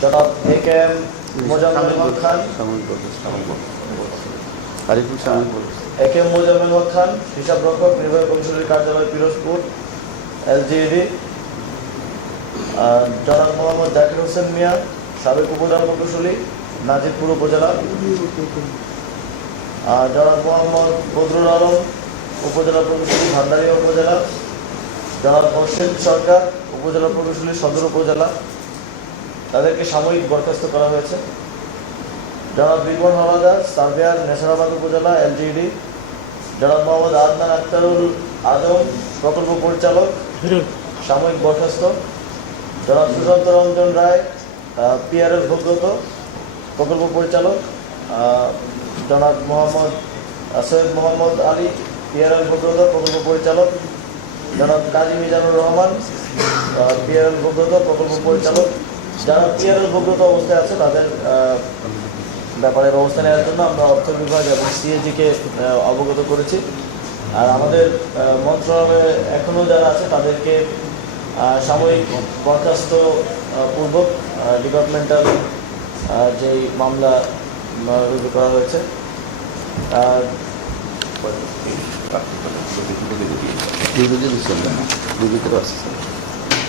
জনাব A K M Mozammel Haque Khan. Ariful Samil বলছি। এ K M Mozammel Haque খান হিসাব রক্ষক নির্বাহী কমিশনের কার্যালয় পিরোজপুর এলজিইডি জনাব মোহাম্মদ জাকির হোসেন মিয়া সাবেক উপজেলা প্রকৌশলী নাজিরপুর উপজেলা। আর জনাব মোহাম্মদ বদরুল আলম উপজেলা প্রকৌশলী ভান্ডারিয়া উপজেলা। জনাব মোর্শেদ সরকার উপজেলা প্রকৌশলী সদর উপজেলা। তাদেরকে সাময়িক বরখাস্ত করা হয়েছে। জনাব বিপন হলাদার সার্ভেয়ার নেশারাবাদ উপজেলা এলজিডি। জনাব মোহাম্মদ আদনান আক্তারুল আজম প্রকল্প পরিচালক সাময়িক বরখাস্ত। জনাব সুশান্ত রঞ্জন রায় পিআরএল ভোগ্যত প্রকল্প পরিচালক জনাব মোহাম্মদ সৈয়দ মোহাম্মদ আলী পিআরএল ভোগ্যত প্রকল্প পরিচালক। জনাব কাজী মিজানুর রহমান পিআরএল ভোগ্যত প্রকল্প পরিচালক। যারা পিআরএল ভোগ্যত অবস্থায় আছে, তাদের ব্যাপারে ব্যবস্থা নেওয়ার জন্য আমরা অর্থ বিভাগ এবং সিএজিকে অবগত করেছি। আর আমাদের মন্ত্রণালয়ে এখনও যারা আছে, তাদেরকে সাময়িক বরখাস্ত পূর্বক ডিপার্টমেন্টাল যেই মামলা রুজু করা হয়েছে। আর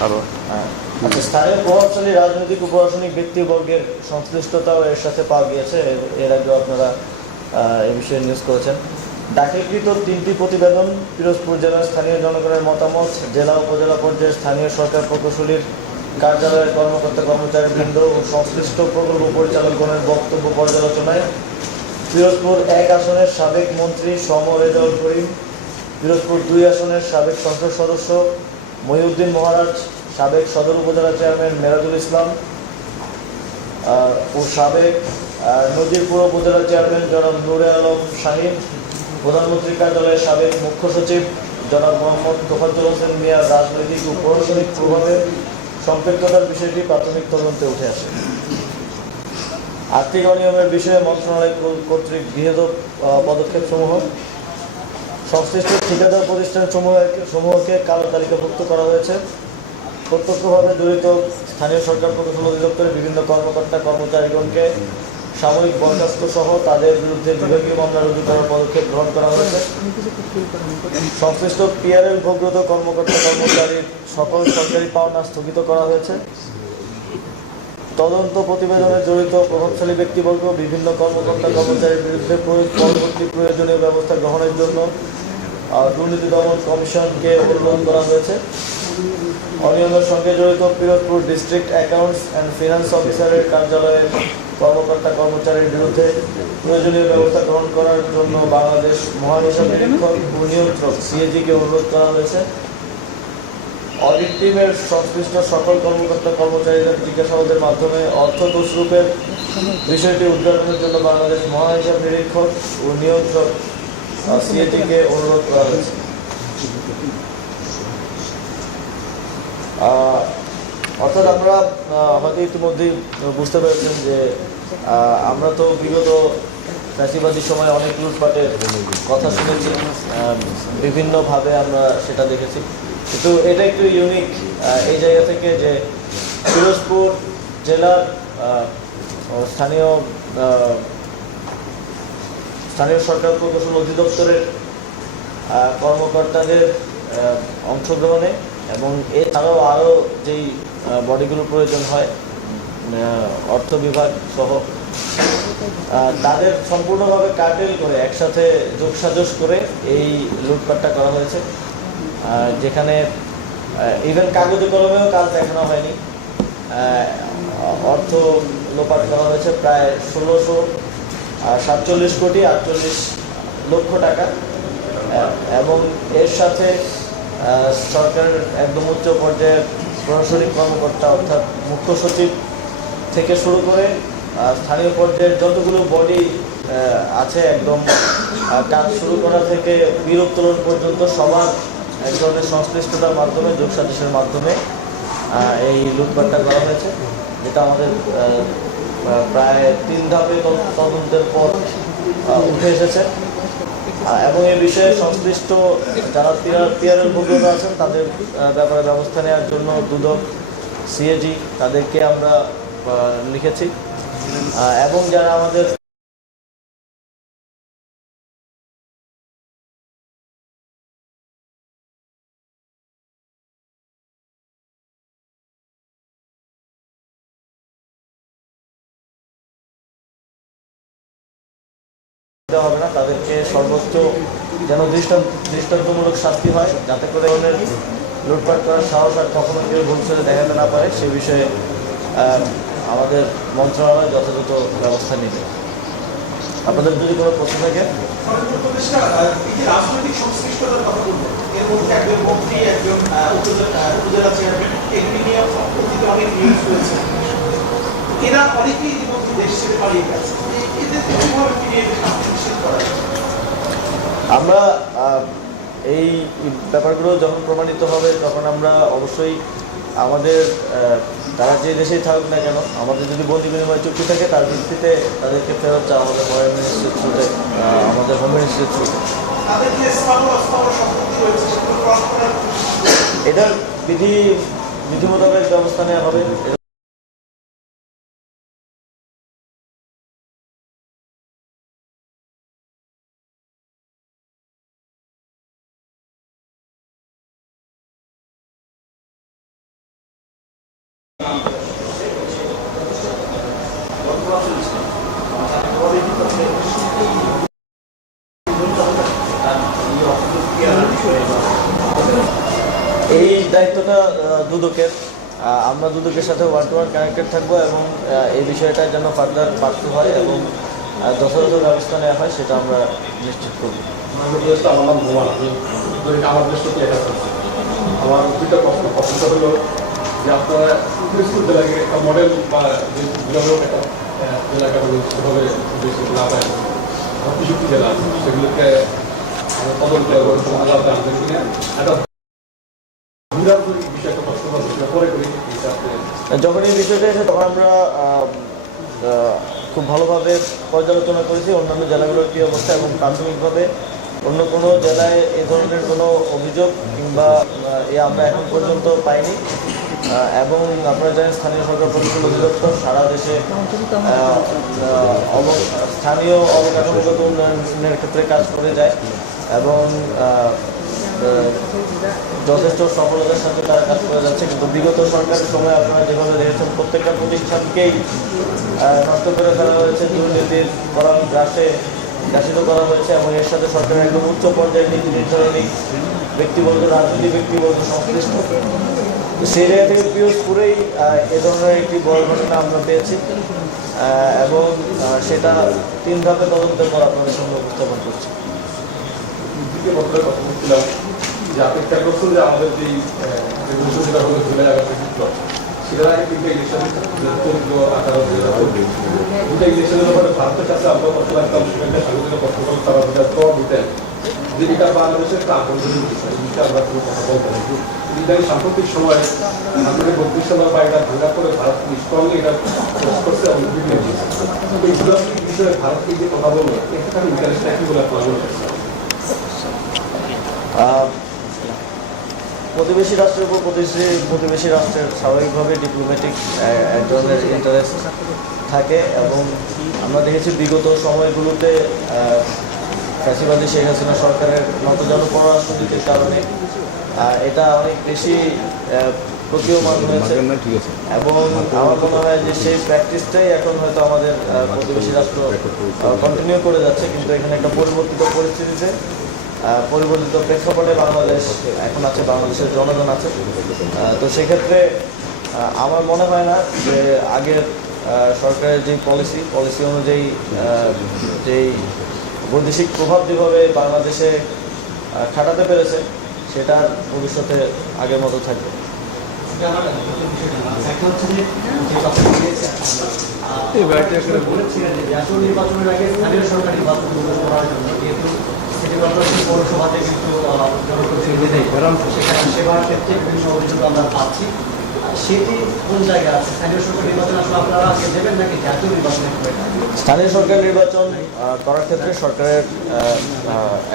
আরও হ্যাঁ। আচ্ছা স্থানীয় প্রভাবশালী রাজনৈতিক প্রশাসনিক ব্যক্তিবর্গের সংশ্লিষ্টতাও এর সাথে পাওয়া গিয়েছে, এর- আগেও আপনারা এই বিষয়ে নিউজ করেছেন দাখিলকৃত তিনটি প্রতিবেদন পিরোজপুর জেলার স্থানীয় জনগণের মতামত, জেলা উপজেলা পর্যায়ে স্থানীয় সরকার প্রকৌশলীর কার্যালয়ের কর্মকর্তা কর্মচারীবৃন্দ ও সংশ্লিষ্ট প্রকল্প পরিচালকগণের বক্তব্য পর্যালোচনায় পিরোজপুর এক আসনের সাবেক মন্ত্রী সম রেজাউল করিম, পিরোজপুর দুই আসনের সাবেক সংসদ সদস্য মহিউদ্দিন মহারাজ, সাবেক সদর উপজেলা চেয়ারম্যান মেরাজুল ইসলাম ও সাবেক নজিরপুর উপজেলা চেয়ারম্যান জনাব নুরে আলম শাহিন প্রধানমন্ত্রীর কার্যালয়ের সাবেক মুখ্য সচিব জনাব মোহাম্মদ তোফাজ্জল হোসেন মিয়ার রাজনৈতিক ও প্রশাসনিক প্রভাবে সম্পৃক্ততার বিষয়টি প্রাথমিক তদন্তে উঠে আসে। আর্থিক অনিয়মের বিষয়ে মন্ত্রণালয় কর্তৃক- গৃহীত পদক্ষেপসমূহ সংশ্লিষ্ট ঠিকাদার প্রতিষ্ঠান সমূহ সমূহকে কালো তালিকাভুক্ত করা হয়েছে। প্রত্যক্ষভাবে জড়িত স্থানীয় সরকার প্রকৌশল অধিদপ্তরের বিভিন্ন কর্মকর্তা, কর্মচারীগণকে সাময়িক বরখাস্ত সহ তাদের বিরুদ্ধে বিভাগীয় মামলা রুজু করার পদক্ষেপ গ্রহণ করা হয়েছে। সংশ্লিষ্ট পিআরএল ভোগ্যত কর্মকর্তা কর্মচারীর সকল সরকারি পাওনা স্থগিত করা হয়েছে। তদন্ত প্রতিবেদনে জড়িত প্রভাবশালী ব্যক্তিবর্গ, বিভিন্ন কর্মকর্তা, কর্মচারীর বিরুদ্ধে পরবর্তী প্রয়োজনীয় ব্যবস্থা গ্রহণের জন্য দুর্নীতি দমন কমিশনকে অনুরোধ করা হয়েছে। অনিয়মের সঙ্গে জড়িত Pirojpur district accounts and finance অফিসারের কার্যালয়ের কর্মকর্তা কর্মচারীর বিরুদ্ধে প্রয়োজনীয় ব্যবস্থা গ্রহণ করার জন্য বাংলাদেশ মহানিশা নিরীক্ষক ও নিয়ন্ত্রক সিএজিকে অনুরোধ করা হয়েছে। অডিট টিমের সংশ্লিষ্ট সকল কর্মকর্তা কর্মচারীদের জিজ্ঞাসাবাদের মাধ্যমে অর্থ তসরূপের বিষয়টি উদ্ঘাটনের জন্য বাংলাদেশ মহাহিসাব নিরীক্ষক ও নিয়ন্ত্রক সিএটিকে অনুরোধ করা হয়েছে। অর্থাৎ আমরা হয়তো ইতিমধ্যেই বুঝতে পেরেছেন যে আমরা তো বিগত ফ্যাসিবাদী সময় অনেক লুটপাটের কথা শুনেছি বিভিন্নভাবে আমরা সেটা দেখেছি। কিন্তু এটা একটু ইউনিক এই জায়গা থেকে যে পিরোজপুর জেলার স্থানীয় স্থানীয় সরকার প্রকৌশল অধিদপ্তরের কর্মকর্তাদের অংশগ্রহণে এবং এছাড়াও আরও যেই বডিগুলোর প্রয়োজন হয় অর্থ বিভাগ সহ তাদের সম্পূর্ণভাবে কাটেল করে একসাথে যোগসাজশ করে এই লুটপাটটা করা হয়েছে। যেখানে ইভেন কাগজে কলমেও কাজ দেখানো হয়নি। অর্থ লোপাট করা হয়েছে প্রায় ষোলোশো সাতচল্লিশ কোটি আটচল্লিশ লক্ষ টাকা। এবং এর সাথে সরকারের একদম উচ্চ পর্যায়ের প্রশাসনিক কর্মকর্তা অর্থাৎ মুখ্য সচিব থেকে শুরু করে স্থানীয় পর্যায়ের যতগুলো বডি আছে একদম কাজ শুরু করা থেকে বীর উত্তোলন পর্যন্ত সবার এক ধরনের সংশ্লিষ্টতার মাধ্যমে যোগসাজসের মাধ্যমে এই লুটপাটটা করা হয়েছে, যেটা আমাদের প্রায় তিন ধাপে তদ- তদন্তের পর উঠে এসেছে। এবং এই বিষয়ে সংশ্লিষ্ট যারা পিয়ারের ভোগ্যতা আছেন, তাদের ব্যাপারে ব্যবস্থা নেওয়ার জন্য দুদক, সিএজি, তাদেরকে আমরা লিখেছি। এবং যারা আমাদের দেওয়া হবে না, তাদেরকে সর্বোচ্চ যেন দৃষ্টান্ত দৃষ্টান্তমূলক শাস্তি হয়, যাতে করে ওদের লুটপাট করার সাহস আর কখনো কেউ ভবিষ্যতে দেখাতে না পারে। সে বিষয়ে আমাদের মন্ত্রণালয় যথাযথ ব্যবস্থা নেবে। আপনাদের যদি কোনো প্রশ্ন থাকে? এর অনেকেই দেশ ছেড়ে পালিয়ে গেছে। আমরা এই ব্যাপারগুলো যখন প্রমাণিত হবে, তখন আমরা অবশ্যই আমাদের তারা যে দেশেই থাকুক না কেন, আমাদের যদি বন্দি বিনিময় চুক্তি থাকে, তার ভিত্তিতে তাদেরকে ফেরত চাওয়া হবে ফরেন মিনিস্ট্রির থ্রুতে আমাদের হোম মিনিস্ট্রির থ্রুতে এটার বিধি বিধি মোতাবেক ব্যবস্থা নেওয়া হবে। এই দায়িত্বটা দুদকের। আমরা দুদকের সাথে ওয়ান টু ওয়ান কানেক্টেড থাকব এবং এই বিষয়টা যেন ফার্দার পার্থ হয় এবং যথাযথ ব্যবস্থা নেওয়া হয়, সেটা আমরা নিশ্চিত করব। আমার দুইটা প্রশ্ন। প্রশ্নটা হলো যে আপনারা স্কুল একটা মডেল বা একটা জেলাকে সেভাবে বেশি আমার কিছু কিছু জেলা সেগুলোকে যখন এই বিষয়টা এসে তখন আমরা খুব ভালোভাবে পর্যালোচনা করেছি অন্যান্য জেলাগুলোর কী অবস্থা এবং প্রাথমিকভাবে অন্য কোনো জেলায় এ ধরনের কোনো অভিযোগ কিংবা এ আমরা এখন পর্যন্ত পাইনি। এবং আপনারা জানেন স্থানীয় সরকার প্রতিষ্ঠান অধিদপ্তর সারা দেশে স্থানীয় অবকাঠামোগত উন্নয়নের ক্ষেত্রে কাজ করে যায়। এবং যথেষ্ট সফলতার সাথে তারা কাজ করে যাচ্ছে। কিন্তু বিগত সরকারের সময় আপনারা যেভাবে দেখেছেন প্রত্যেকটা প্রতিষ্ঠানকেই নষ্ট করে ফেলা হয়েছে দুর্নীতির করা গ্রাসে গ্রাসিত করা হয়েছে এবং এর সাথে সরকারের একদম উচ্চ পর্যায়ের নীতি নির্ধারণী ব্যক্তিবর্গ রাজনৈতিক ব্যক্তিবর্গ সংশ্লিষ্ট। সেই জায়গা থেকে পিরোজপুরেই আহ, এ ধরনের একটি বড় ঘটনা আমরা পেয়েছি। এবং সেটা তিন ধাপে তদন্তের পর আপনাদের সামনে উপস্থাপন করছি। দ্বিতীয় বছরের কথা বলছিলাম যে আপনি খেয়াল যে আমাদের যেই যেটা হলো জুলাই আগস্টের সেটার আগে তিনটা ইলেকশন চোদ্দ, আঠারো, দুই হাজার চব্বিশ। দুটা ইলেকশনের ব্যাপারে ভারতের কাছে আমরা কষ্ট লাগতাম সেখানে স্বাগতিক পক্ষ করে তারা দুটা তো দিতেন যে এটা বাংলাদেশের একটা আগ্রহের বিষয় আমরা কোনো কথা বলতে পারি সাম্প্রতিক সময়ে আমাদের বত্রিশ সালের বাইরে ভাঙা করে ভারত স্ট্রংলি এটা করছে এবং বিষয়ে। ভারত এই যে কথা বলল এখানে ইন্টারেস্ট একই বলে আপনার প্রতিবেশী রাষ্ট্রের উপর প্রতিবেশী প্রতিবেশী রাষ্ট্রের স্বাভাবিকভাবে ডিপ্লোম্যাটিক এক ধরনের ইন্টারেস্ট থাকে এবং আমরা দেখেছি বিগত সময়গুলোতে ফ্যাসিবাদী শেখ হাসিনা সরকারের নতজন পররাষ্ট্রনীতির কারণে এটা অনেক বেশি প্রতীয়মান হয়েছে। এবং আমার মনে হয় যে সেই প্র্যাকটিসটাই এখন হয়তো আমাদের প্রতিবেশী রাষ্ট্র কন্টিনিউ করে যাচ্ছে কিন্তু এখানে একটা পরিবর্তিত পরিস্থিতিতে পরিবর্তিত প্রেক্ষাপটে বাংলাদেশ এখন আছে, বাংলাদেশের জনগণ আছে। তো সেক্ষেত্রে আমার মনে হয় না যে আগের সরকারের যে পলিসি পলিসি অনুযায়ী যেই বৈদেশিক প্রভাব যেভাবে বাংলাদেশে খাটাতে পেরেছে সেটা ভবিষ্যতে আগের মতো থাকবে। নির্বাচনের আগে স্থানীয় সরকার নির্বাচন করার জন্য যেহেতু স্থানীয় সরকার নির্বাচন করার ক্ষেত্রে সরকারের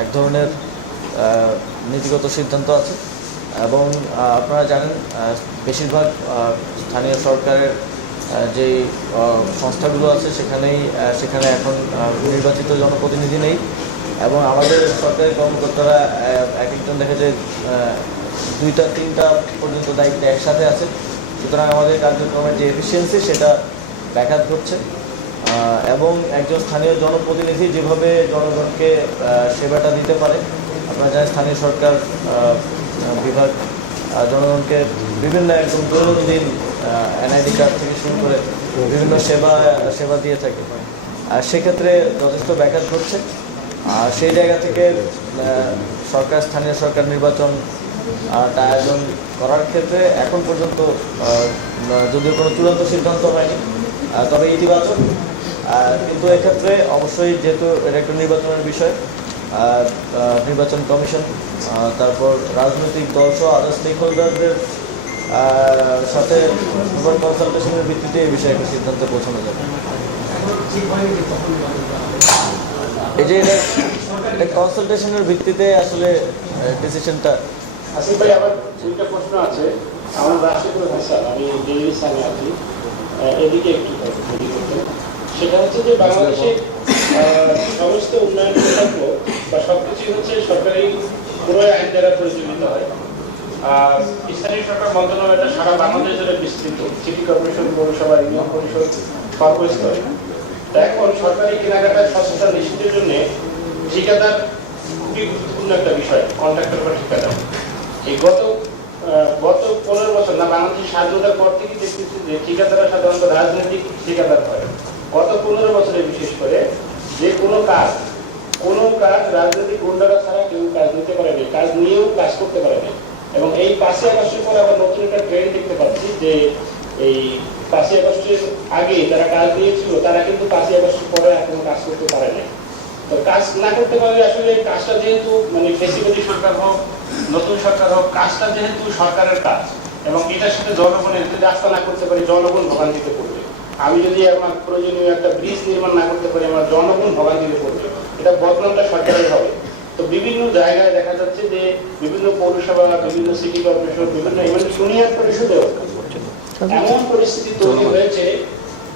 এক ধরনের নীতিগত সিদ্ধান্ত আছে। এবং আপনারা জানেন বেশিরভাগ স্থানীয় সরকারের যে সংস্থাগুলো আছে সেখানেই সেখানে এখন নির্বাচিত জনপ্রতিনিধি নেই। এবং আমাদের সরকারি কর্মকর্তারা এক একজন দেখা যায় দুইটা, তিনটা পর্যন্ত দায়িত্বে একসাথে আছে সুতরাং আমাদের কার্যক্রমের যে এফিসিয়েন্সি সেটা ব্যাঘাত ঘটছে। এবং একজন স্থানীয় জনপ্রতিনিধি যেভাবে জনগণকে সেবাটা দিতে পারে, আপনারা জানেন স্থানীয় সরকার বিভাগ জনগণকে বিভিন্ন একদম দৈনন্দিন এনআইডি কার্ড থেকে শুরু করে বিভিন্ন সেবা সেবা দিয়ে থাকে। আর সেক্ষেত্রে যথেষ্ট ব্যাঘাত ঘটছে। আর সেই জায়গা থেকে সরকার, স্থানীয় সরকার নির্বাচন আয়োজন করার ক্ষেত্রে এখন পর্যন্ত যদিও কোনো চূড়ান্ত সিদ্ধান্ত হয়নি তবে ইতিবাচক। কিন্তু এক্ষেত্রে অবশ্যই যেহেতু এটা একটা নির্বাচনের বিষয় নির্বাচন কমিশন তারপর রাজনৈতিক দল সহ আদার স্টেক হোল্ডারদের সাথে কনসালটেশনের ভিত্তিতে এই বিষয়ে একটা সিদ্ধান্তে পৌঁছানো যাবে। এই যে এটা কনসালটেশনের ভিত্তিতে আসলে ডিসিশনটা আসিফ ভাই আমার দুইটা প্রশ্ন আছে। আমার রাশিদুল হাসান আমি ডেইলি সামনে আছি। এদিকে একটু সেটা হচ্ছে যে বাংলাদেশে সমস্ত উন্নয়ন প্রকল্প বা সবকিছু হচ্ছে সরকারি পুরো আইন দ্বারা পরিচালিত হয়। আর স্থানীয় সরকার মন্ত্রণালয়টা সারা বাংলাদেশ জুড়ে বিস্তৃত। সিটি কর্পোরেশন, পৌরসভা, ইউনিয়ন পরিষদ সর্বস্তরে এখন সরকারি কেনাকাটায় সচেতন নিশ্চিতের জন্য ঠিকাদার খুবই গুরুত্বপূর্ণ একটা বিষয় কন্ট্রাক্টর বা ঠিকাদার। এই গত গত পনেরো বছর না, বাংলাদেশের স্বাধীনতার পর থেকে দেখতেছি যে ঠিকাদাররা সাধারণত রাজনৈতিক ঠিকাদার হয়। গত পনেরো বছরে বিশেষ করে যে কোনো কাজ কোনো কাজ রাজনৈতিক গুন্ডারা ছাড়া কেউ কাজ নিতে পারেনি কাজ নিয়েও কাজ করতে পারেনি এবং এই পাঁচই আগস্টের পরে আবার নতুন একটা ট্রেন্ড দেখতে পাচ্ছি যে এই পাঁচই আগস্টের আগে যারা কাজ নিয়েছিল তারা কিন্তু পাঁচই আগস্টের পরে এখনও কাজ করতে পারেনি তো কাজ না করতে পারলে আসলে কাজটা যেহেতু মানে ফেসিলিটি সরকার হোক, নতুন সরকার হোক, কাজটা যেহেতু সরকারের কাজ, এবং এটার সাথে জনগণের যদি রাস্তা না করতে পারি, জনগণ ভোগান্তিতে পড়বে। আমি যদি আমার প্রয়োজনীয় একটা ব্রিজ নির্মাণ না করতে পারি, আমার জনগণ ভোগান্তিতে পড়বে। এটা বদনামটা সরকারের হবে। তো বিভিন্ন জায়গায় দেখা যাচ্ছে যে বিভিন্ন পৌরসভা, বিভিন্ন সিটি কর্পোরেশন বিভিন্ন ইভেন ইউনিয়ন পরিষদেও এমন পরিস্থিতি তৈরি হয়েছে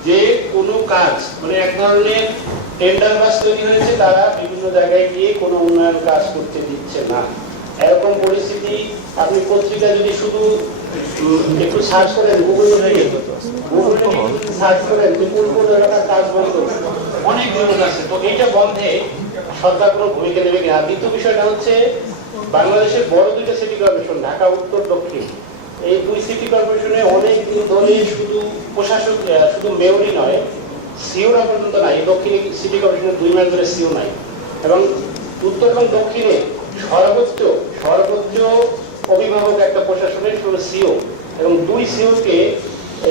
যে কোনো কাজ মানে এক ধরনের টেন্ডার বাস তৈরি হয়েছে তারা বিভিন্ন জায়গায় গিয়ে কোনো উন্নয়ন কাজ করতে দিচ্ছে না। এরকম পরিস্থিতি আপনি পত্রিকা যদি শুধু একটু সার্চ করেন গুগলে গিয়ে গুগলে গিয়ে সার্চ করেন যে কোন কোন এলাকার কাজ বন্ধ। অনেক নিউজ আছে। তো এইটা বন্ধে সরকার কোনো ভূমিকা নেবে কিনা? আর দ্বিতীয় বিষয়টা হচ্ছে বাংলাদেশের বড় দুইটা সিটি কর্পোরেশন ঢাকা উত্তর দক্ষিণ। এই দুই সিটি কর্পোরেশনে অনেক ধরে শুধু প্রশাসক শুধু মেয়রই নয় সিওরা পর্যন্ত নাই, দক্ষিণে সিটি কর্পোরেশনের দুই মাস ধরে সিও নাই। এবং উত্তর এবং দক্ষিণে সর্বোচ্চ সর্বোচ্চ অভিভাবক একটা প্রশাসনের সিও এবং দুই সিওকে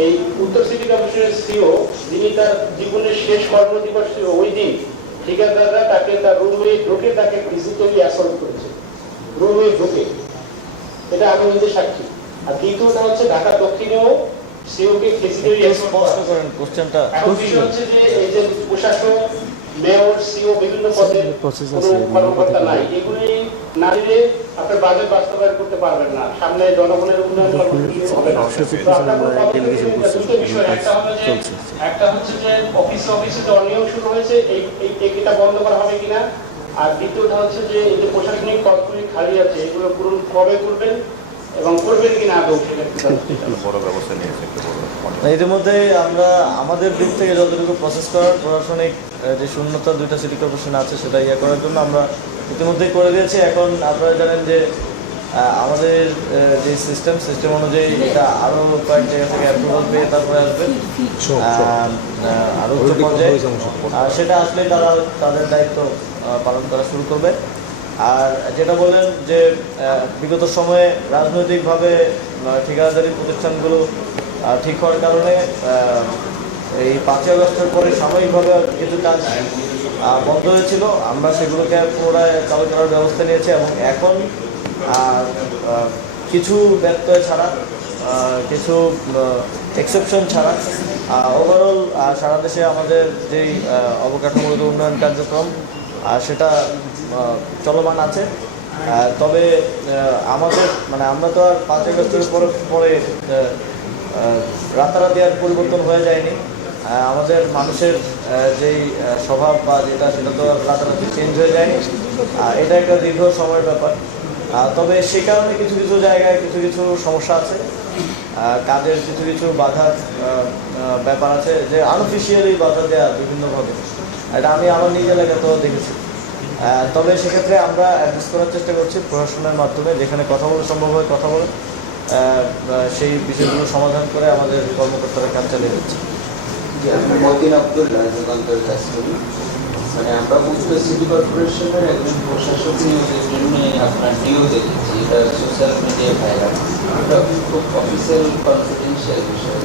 এই উত্তর সিটি কর্পোরেশনের সিও যিনি তার জীবনের শেষ কর্মদিবস ওই দিন, ঠিকাদাররা তাকে তার রুমে ঢুকে তাকে ফিজিক্যালি অ্যাসল্ট করেছে। রুমে ঢুকে। এটা আমি নিজে সাক্ষী। আর দ্বিতীয়টা হচ্ছে ঢাকা দক্ষিণেও সিওকে ফিজিক্যালি স্পষ্ট করেন কোশ্চেনটা। এখন বিষয় হচ্ছে যে এই যে প্রশাসক মেয়র সিও বিভিন্ন কর্মকর্তা নাই। এগুলি না দিলে আপনার বাজেট বাস্তবায়ন করতে পারবেন না। সামনে জনগণের উন্নয়ন হবে না। তো আপনার কোনো পদক্ষেপ নেই। দুটো বিষয় একটা হচ্ছে যে অফিস অফিসে যে অনিয়ম শুরু হয়েছে এই এই এটা বন্ধ করা হবে কিনা? আর দ্বিতীয়টা হচ্ছে যে এই যে প্রশাসনিক পদগুলি খালি আছে এগুলো পূরণ কবে করবেন? এবং করবেন কিনা আদৌ ইতিমধ্যে আমরা আমাদের দিক থেকে যতটুকু প্রসেস করার প্রশাসনিক যে শূন্যতা দুইটা সিটি কর্পোরেশন আছে সেটা ইয়ে করার জন্য আমরা ইতিমধ্যেই করে দিয়েছি। এখন আপনারা জানেন যে আমাদের যে সিস্টেম সিস্টেম অনুযায়ী এটা আরও কয়েক জায়গা থেকে অ্যাপ্রুভাল পেয়ে তারপরে আসবে। আরও উচ্চ পর্যায়ে। আর সেটা আসলে তারা তাদের দায়িত্ব আহ, পালন করা শুরু করবে। আর যেটা বলেন যে বিগত সময়ে রাজনৈতিকভাবে ঠিকাদারি প্রতিষ্ঠানগুলো ঠিক হওয়ার কারণে এই পাঁচই আগস্টের পরে সাময়িকভাবে কিছু কাজ বন্ধ হয়েছিল। আমরা সেগুলোকে পুনরায় চালু করার ব্যবস্থা নিয়েছি এবং এখন কিছু ব্যত্যয় ছাড়া কিছু এক্সেপশন ছাড়া ওভারঅল সারা দেশে আমাদের যেই অবকাঠামোগত উন্নয়ন কার্যক্রম আর সেটা চলমান আছে। তবে আমাদের মানে আমরা তো আর পাঁচ আগস্টের পরে পরে রাতারাতি আর পরিবর্তন হয়ে যায়নি। আমাদের মানুষের যেই স্বভাব বা যেটা সেটা তো আর রাতারাতি চেঞ্জ হয়ে যায়নি। আহ, এটা একটা দীর্ঘ সময়ের ব্যাপার। তবে সে কারণে কিছু কিছু জায়গায় কিছু কিছু সমস্যা আছে। কাজের কিছু কিছু বাধার ব্যাপার আছে যে আনঅফিসিয়ালি বাধা দেওয়া বিভিন্নভাবে। এটা আমি আমার নিজ এলাকাতেও দেখেছি। তবে সেক্ষেত্রে আমরা অ্যাডজাস্ট করার চেষ্টা করছি প্রশাসনের মাধ্যমে, যেখানে কথা বলা সম্ভব হয় কথা বলে সেই বিষয়গুলো সমাধান করে আমাদের কর্মকর্তারা কাজ চালিয়ে যাচ্ছে। মানে আমরা কর্পোরেশনের একজন আপনার দেখেছি, এটা সোশ্যাল মিডিয়ায় খুব অফিসিয়াল কনফিডেন্সিয়াল বিষয়।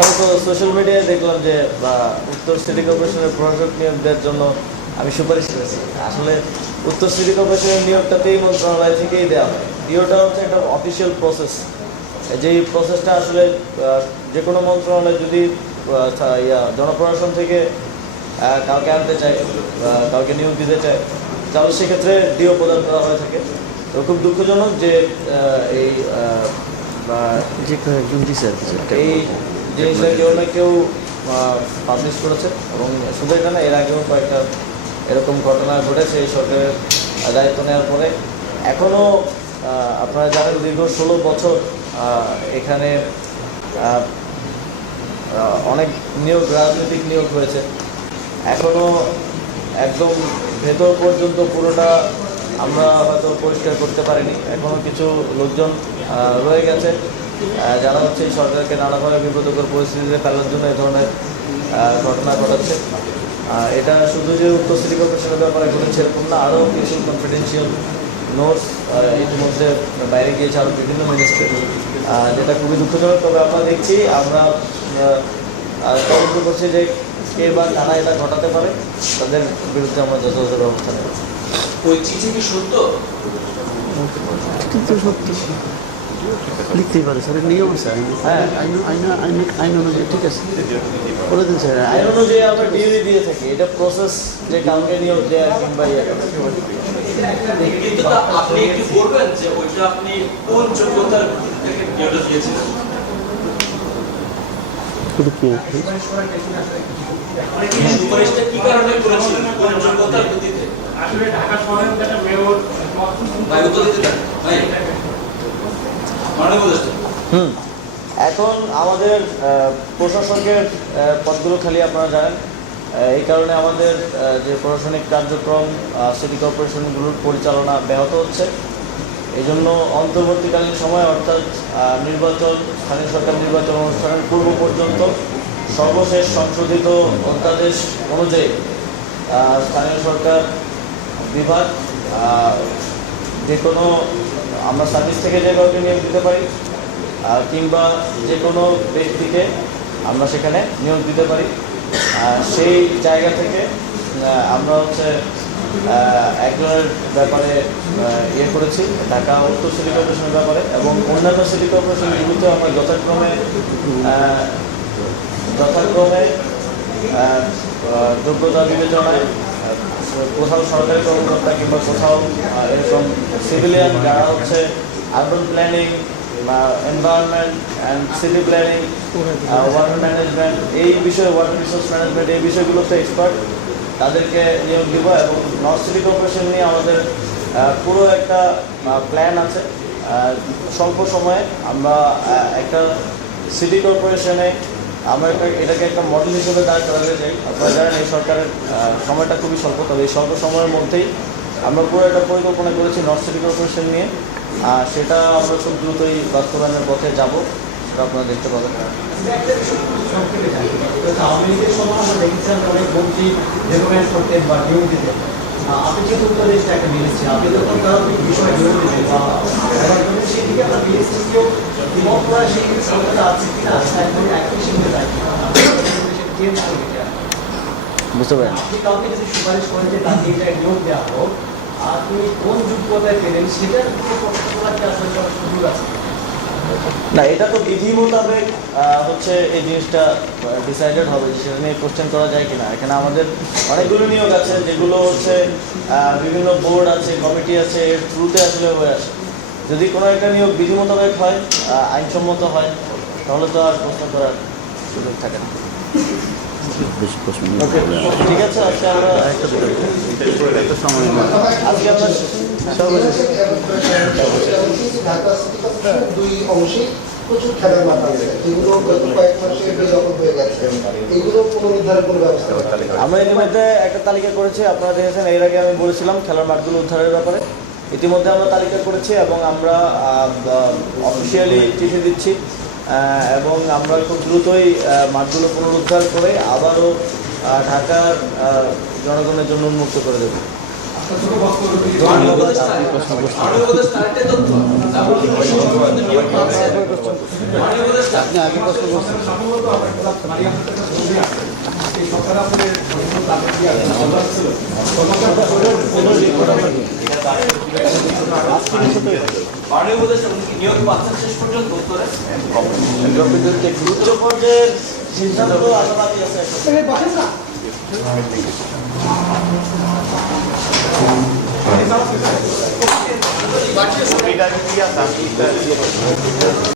আমি তো সোশ্যাল মিডিয়ায় দেখলাম যে বা উত্তর সিটি কর্পোরেশনের প্রশাসক নিয়োগ দেওয়ার জন্য আমি সুপারিশ করেছি। আসলে উত্তর সিটি কর্পোরেশনের নিয়োগটাতেই মন্ত্রণালয় থেকেই দেওয়া হয়। ডিওটা হচ্ছে একটা অফিসিয়াল প্রসেস যেই প্রসেসটা আসলে যে কোনো মন্ত্রণালয় যদি ইয়া জনপ্রশাসন থেকে কাউকে আনতে চায় কাউকে নিয়োগ দিতে চায় তাহলে সেক্ষেত্রে ডিও প্রদান করা হয়ে থাকে। তো খুব দুঃখজনক যে এই বা যে কেউ না কেউ পাবলিশ করেছে এবং শুধু এটা না এর আগেও কয়েকটা এরকম ঘটনা ঘটেছে এই সরকারের দায়িত্ব নেওয়ার পরে। এখনও আপনারা জানেন দীর্ঘ ষোলো বছর এখানে অনেক নিয়োগ, রাজনৈতিক নিয়োগ হয়েছে। এখনও একদম ভেতর পর্যন্ত পুরোটা আমরা হয়তো পরিষ্কার করতে পারিনি। এখনও কিছু লোকজন রয়ে গেছে। যারা হচ্ছে এই সরকারকে নানাভাবে বিব্রতকর পরিস্থিতিতে ফেলার জন্য এই ধরনের ঘটনা ঘটাচ্ছে। এটা শুধু যে উত্তর সিটি কর্পোরেশনের ব্যাপারে ঘটেছে এরকম না আরও কিছু কনফিডেন্সিয়াল নোটস ইতিমধ্যে বাইরে গিয়েছে আরও বিভিন্ন মিনিস্ট্রি যেটা খুবই দুঃখজনক তবে আমরা দেখছি আমরা তদন্ত করছি যে কে বা কারা এটা ঘটাতে পারে তাদের বিরুদ্ধে আমরা যথাযথ ব্যবস্থা নেব। ওই চিঠি কি সত্য? সত্য। লিখতেই পারে স্যার নিয়ম আছে আইন অনুযায়ী ঠিক আছে। বলে দিন স্যার আইন অনুযায়ী দিয়ে এটা যে ঢাকা শহরের মেয়র ভাই উত্তর দিতে দেন ভাই মাননীয় উপদেষ্টা হুম। এখন আমাদের প্রশাসকের পদগুলো খালি আপনারা জানেন। এই কারণে আমাদের যে প্রশাসনিক কার্যক্রম সিটি কর্পোরেশনগুলোর পরিচালনা ব্যাহত হচ্ছে। এই জন্য অন্তর্বর্তীকালীন সময় অর্থাৎ নির্বাচন স্থানীয় সরকার নির্বাচন অনুষ্ঠানের পূর্ব পর্যন্ত সর্বশেষ সংশোধিত অধ্যাদেশ অনুযায়ী স্থানীয় সরকার বিভাগ যে কোনো আমরা সার্ভিস থেকে যে কাউকে নিয়োগ দিতে পারি, আর কিংবা যে কোনো ব্যক্তিকে আমরা সেখানে নিয়োগ দিতে পারি। সেই জায়গা থেকে আমরা হচ্ছে একজনের ব্যাপারে ইয়ে করেছি, ঢাকা উত্তর সিটি কর্পোরেশনের ব্যাপারে এবং অন্যান্য সিটি কর্পোরেশনগুলোতে আমরা যথাক্রমে যথাক্রমে যোগ্যতা বিবেচনায় কোথাও সরকারি কর্মকর্তা কিংবা কোথাও এরকম সিভিলিয়ান যারা হচ্ছে আরবান প্ল্যানিং বা environment and city planning water management এই বিষয়ে ওয়াটার রিসোর্স ম্যানেজমেন্ট এই বিষয়গুলোতে এক্সপার্ট তাদেরকে নিয়োগ দিব এবং নর্থ সিটি কর্পোরেশন নিয়ে আমাদের পুরো একটা প্ল্যান আছে। স্বল্প সময়ে আমরা একটা সিটি কর্পোরেশনে আমরা এটাকে একটা মডেল হিসেবে দাঁড় করাতে চাই। আপনারা জানেন এই সরকারের সময়টা খুবই স্বল্প, তবে এই স্বল্প সময়ের মধ্যেই আমরা পুরো একটা পরিকল্পনা করেছি নর্থ সিটি কর্পোরেশন নিয়ে। আর সেটা আমরা খুব দ্রুতই বাস্তবায়নের পথে যাব, সেটা আপনারা দেখতে পাবেন। আওয়ামী লীগের সময় আমরা দেখেছিলাম অনেক মন্ত্রী বা নিয়োগ আপনি যেহেতু উপদেশটা একটা মিলেছে আপনি যখন তারা বিষয় নিয়োগ দিতেন বা সেই দিকে আমরা বিএসসিকেও বিমত করা সেই ক্ষমতা আছে কিনা একদম একই সঙ্গে কিনা? বুঝতে পারেন আপনি কাউকে যদি সুপারিশ করেন যে তাকে এটা নিয়োগ দেওয়া হোক তুমি কোন যোগ্যতায় পেলেন সেটার উপর প্রশ্ন করার কি আসলে সুযোগ আছে না এটা তো বিধি মোতাবেক হচ্ছে এই জিনিসটা ডিসাইডেড হবে যে সেটা নিয়ে কোশ্চেন করা যায় কিনা। এখানে আমাদের অনেকগুলো নিয়োগ আছে যেগুলো হচ্ছে বিভিন্ন বোর্ড আছে কমিটি আছে এর থ্রুতে আসলে হয়ে আসে। যদি কোনো একটা নিয়োগ বিধি মোতাবেক হয় আইনসম্মত হয় তাহলে তো আর প্রশ্ন করার সুযোগ থাকে না। ওকে ঠিক আছে আজকে আমরা আজকে আমরা ঢাকা সিটি কর্পোরেশনের দুই অংশে প্রচুর খেলার মাঠ আছে। এগুলো গত কয়েক মাসে বেদখল হয়ে গেছে। এগুলো পুনরুদ্ধারের কোনো ব্যবস্থা আমরা ইতিমধ্যে একটা তালিকা করেছি আপনারা দেখেছেন এর আগে আমি বলেছিলাম খেলার মাঠগুলো উদ্ধারের ব্যাপারে। ইতিমধ্যে আমরা তালিকা করেছি এবং আমরা অফিসিয়ালি চিঠি দিচ্ছি এবং আমরা খুব দ্রুতই মাঠগুলো পুনরুদ্ধার করে আবারও ঢাকার জনগণের জন্য উন্মুক্ত করে দেবো। নিয়োগ পাচ্ছেন শেষ পর্যন্ত উচ্চ পর্যায়ের সিদ্ধান্ত আশাবাদী আছে এটা কি আছে